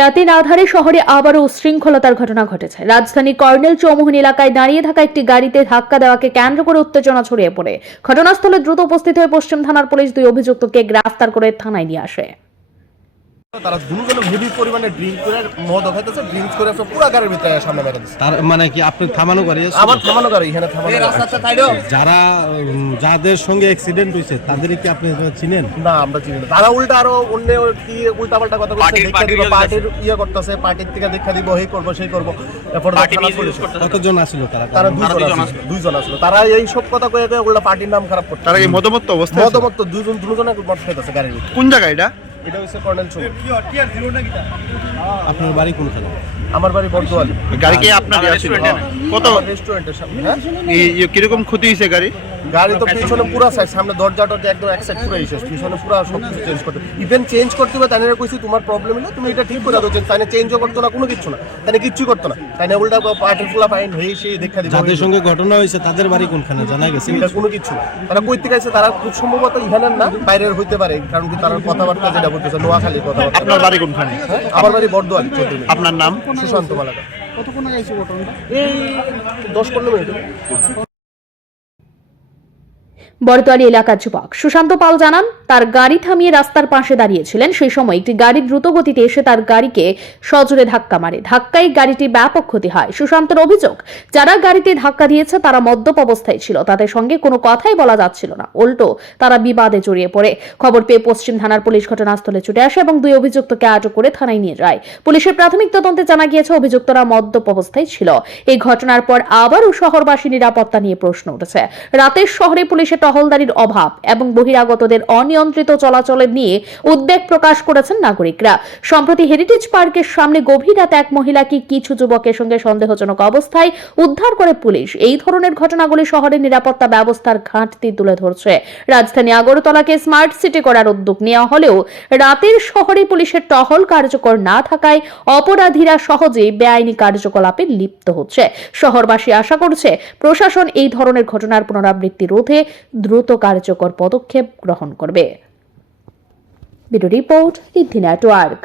রাতের আধারে শহরে আবারও উশৃঙ্খলতার ঘটনা ঘটেছে। রাজধানীর কর্নেল চৌমুহনী এলাকায় দাঁড়িয়ে থাকা একটি গাড়িতে ধাক্কা দেওয়াকে কেন্দ্র করে উত্তেজনা ছড়িয়ে পড়ে। ঘটনাস্থলে দ্রুত উপস্থিত হয়ে পশ্চিম থানার পুলিশ দুই অভিযুক্তকে গ্রেফতার করে থানায় নিয়ে আসে। তারা দুজনে হেভি পরিমাণে ড্রিঙ্ক করে মদ খাইতেছে, ড্রিঙ্কস করে সব পুরো গাড়ির ভিতরে সামনে মেরে দিচ্ছে। তার মানে কি আপনি থামানো গাড়ি? আমার থামানো গাড়ি, এখানে থামানো গাড়ি। যারা যাদের সঙ্গে অ্যাক্সিডেন্ট হয়েছে তাদের কি আপনি চিনেন? না, আমরা চিনি না। তারা উল্টা আরো অন্য কি উল্টা পাল্টা কথা বলছে, দেখা দিব পার্টির করতেছে, পার্টির থেকে দেখা দিব এই করব সেই করব। এরপর কতজন আসলো তারা? তারা দুইজন আসলো। তারা এই সব কথা কয়ে কয়ে উল্টা পার্টির নাম খারাপ করতে। তারা কি মদমত্ত অবস্থায়? মদমত্ত দুজনে মদ খাইতেছে গাড়ির ভিতরে। কোন জায়গা এটা? এটা হচ্ছে কর্নেল চৌমুহনী। আপনার বাড়ি কোনখানে? আমার বাড়ি বর্দোয়ালি। গাড়ি কি আপনার কত রেস্টুরেন্টের সামনে। কিরকম ক্ষতি হয়েছে গাড়ি? গাড়ি তো পিছনে পুরো সাইড, সামনে দরজাটা একদম এক সাইড পুরো শেষ, পিছনে পুরো সব কিছু চেঞ্জ করতে, ইভেন চেঞ্জ করতে হবে। তাই কইছি তোমার প্রবলেম হলে তুমি এটা ঠিক করে দাও। তাই চেঞ্জও করতো না, কোনো কিছু না, তাই কিচ্ছু করতো না। তাই উল্টা পার্টির ফুলা ফাইন হয়ে সেই দেখা দিবে। যাদের সঙ্গে ঘটনা হয়েছে তাদের বাড়ি কোনখানে জানা গেছে? এটা কোনো কিছু না। তারা কই থেকে আসছে, তারা খুব সম্ভবত ইহানের না বাইরের হইতে পারে, কারণ কি তার কথাবার্তা যেটা বলতেছে নোয়াখালীর কথাবার্তা। আপনার বাড়ি কোনখানে? আমার বাড়ি বর্দোয়ালি। চৌধুরী। আপনার নাম? সুশান্ত মালাকা। কতক্ষণ আগে আইছে ঘটনাটা? এই 10-15 মিনিট। বরতোয়ালি এলাকার যুবক সুশান্ত পাল জানান, তার গাড়ি থামিয়ে রাস্তার পাশে দাঁড়িয়েছিলেন। সেই সময় একটি গাড়ি দ্রুত গতিতে এসে তার গাড়িকে সজোরে ধাক্কা মারে। ধাক্কায় গাড়িটির ব্যাপক ক্ষতি হয়। সুশান্তের অভিযোগ, যারা গাড়িতে ধাক্কা দিয়েছে তারা মদ্যপ অবস্থায় ছিল, তাদের সঙ্গে কোনো কথাই বলা যাচ্ছিল না, উল্টো তারা বিবাদে জড়িয়ে পড়ে। খবর পেয়ে পশ্চিম থানার পুলিশ ঘটনাস্থলে ছুটে আসে এবং দুই অভিযুক্তকে আটক করে থানায় নিয়ে যায়। পুলিশের প্রাথমিক তদন্তে জানা গিয়েছে অভিযুক্তরা মদ্যপ অবস্থায় ছিল। এই ঘটনার পর আবারও শহরবাসী নিরাপত্তা নিয়ে প্রশ্ন উঠেছে। রাতের শহরে পুলিশের টহলদারির অভাব এবং বহিরাগতদের অনিয়ন্ত্রিত চলাচলের নিয়ে উদ্বেগ প্রকাশ করেছেন নাগরিকরা। সম্প্রতি হেরিটেজ পার্কের সামনে গভীর রাতে এক মহিলাকে কিছু যুবকের সঙ্গে সন্দেহজনক অবস্থায় উদ্ধার করে পুলিশ। এই ধরনের ঘটনাগুলি শহরের নিরাপত্তা ব্যবস্থার ঘাটতি তুলে ধরছে। রাজধানী আগরতলাকে স্মার্ট সিটি করার উদ্যোগ নেওয়া হলেও রাতের শহরে পুলিশের টহল কার্যকর না থাকায় অপরাধীরা সহজেই বেআইনি কার্যকলাপে লিপ্ত হচ্ছে। শহরবাসী আশা করছে প্রশাসন এই ধরনের ঘটনার পুনরাবৃত্তি রোধে দ্রুত কার্যকর পদক্ষেপ গ্রহণ করবে। ব্যুরো রিপোর্ট, ঋদ্ধি নেটওয়ার্ক।